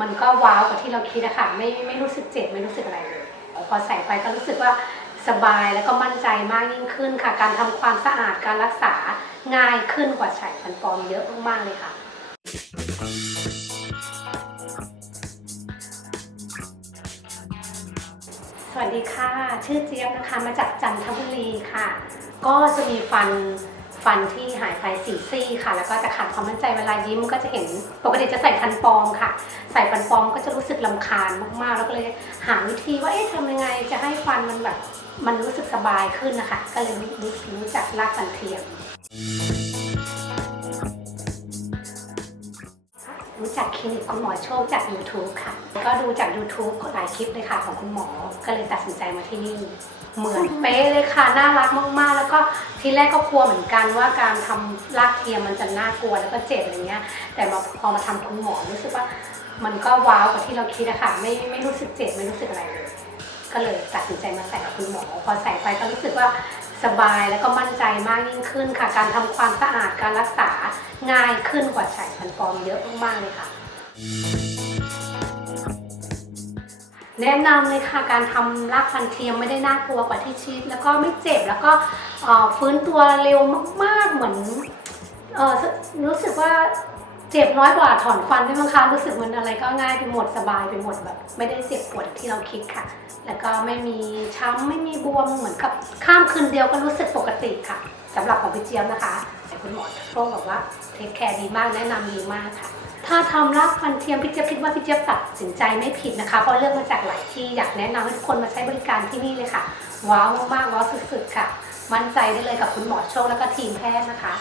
มันก็ว้าวกว่าที่เราคิดอะค่ะไม่ไม่รู้สึกเจ็บไม่รู้สึกอะไรเลยพอใส่ไปก็รู้สึกว่าสบายแล้วก็มั่นใจมากยิ่งขึ้นค่ะ การทำความสะอาดการรักษาง่ายขึ้นกว่าใส่ฟันปลอมเยอะมากๆเลยค่ะ สวัสดีค่ะ ชื่อเจี๊ยบนะคะมาจากจันทบุรีค่ะ ก็จะมีฟัน ฟันที่หายไปสี่ซี่ค่ะ แล้วก็จะขาดความมั่นใจเวลายิ้มก็จะเห็นปกติจะใส่ฟันปลอมค่ะ ใส่ฟันปลอมก็จะรู้สึกลำคาญมากๆ แล้วก็เลยหาวิธีว่าเอ๊ะทำยังไงจะให้ฟันมันแบบมันรู้สึกสบายขึ้นนะคะ ก็เลยรู้รู้จักรากฟันเทียม รู้จักคลินิกคุณหมอโชคจาก YouTube ค่ะ ก็ดูจาก YouTube หลายคลิปเลยค่ะของคุณหมอ ก็เลยตัดสินใจมาที่นี่ เหมือนเป๊ะเลยค่ะ น่ารักมากๆ แล้วก็ทีแรกก็กลัวเหมือนกันว่าการทำลากเทียมมันจะน่ากลัวแล้วก็เจ็บอะไรเงี้ย แต่มาพอมาทำคุณหมอรู้สึกว่ามันก็ว้าวกว่าที่เราคิดอะค่ะ ไม่ไม่รู้สึกเจ็บไม่รู้สึกอะไรเลย ก็เลยตัดสินใจมาใส่กับคุณหมอ พอใส่ไปก็รู้สึกว่า สบายแล้วก็มั่นใจมากยิ่งขึ้นค่ะ การทำความสะอาดการรักษาง่ายขึ้นกว่าใส่ฟันปลอมเยอะมากๆเลยค่ะ แนะนำเลยค่ะการทำรากฟันเทียมไม่ได้น่ากลัวกว่าที่คิดแล้วก็ไม่เจ็บแล้วก็ฟื้นตัวเร็วมากๆเหมือนออรู้สึกว่า เจ็บน้อยกว่าถอนฟันด้วยมั้งคะรู้สึกมันอะไรก็ง่ายไปหมดสบายไปหมดแบบ ไม่ได้เจ็บปวดที่เราคิดค่ะ แล้วก็ไม่มีช้ำไม่มีบวมเหมือนกับข้ามคืนเดียวก็รู้สึกปกติค่ะสำหรับของพี่เจี๊ยบนะคะแต่คุณหมอโชคบอกว่าเทคแคร์ดีมากแนะนำดีมากค่ะ ถ้าทำรากฟันเทียมพี่เจี๊ยบคิดว่าพี่เจี๊ยบตัดสินใจไม่ผิดนะคะเพราะเลือกมาจากหลายที่อยากแนะนำให้ทุกคนมาใช้บริการที่นี่เลยค่ะว้าวมากๆว้าวสุดๆค่ะ มั่นใจได้เลยกับคุณหมอโชคแล้วก็ทีมแพทย์นะคะ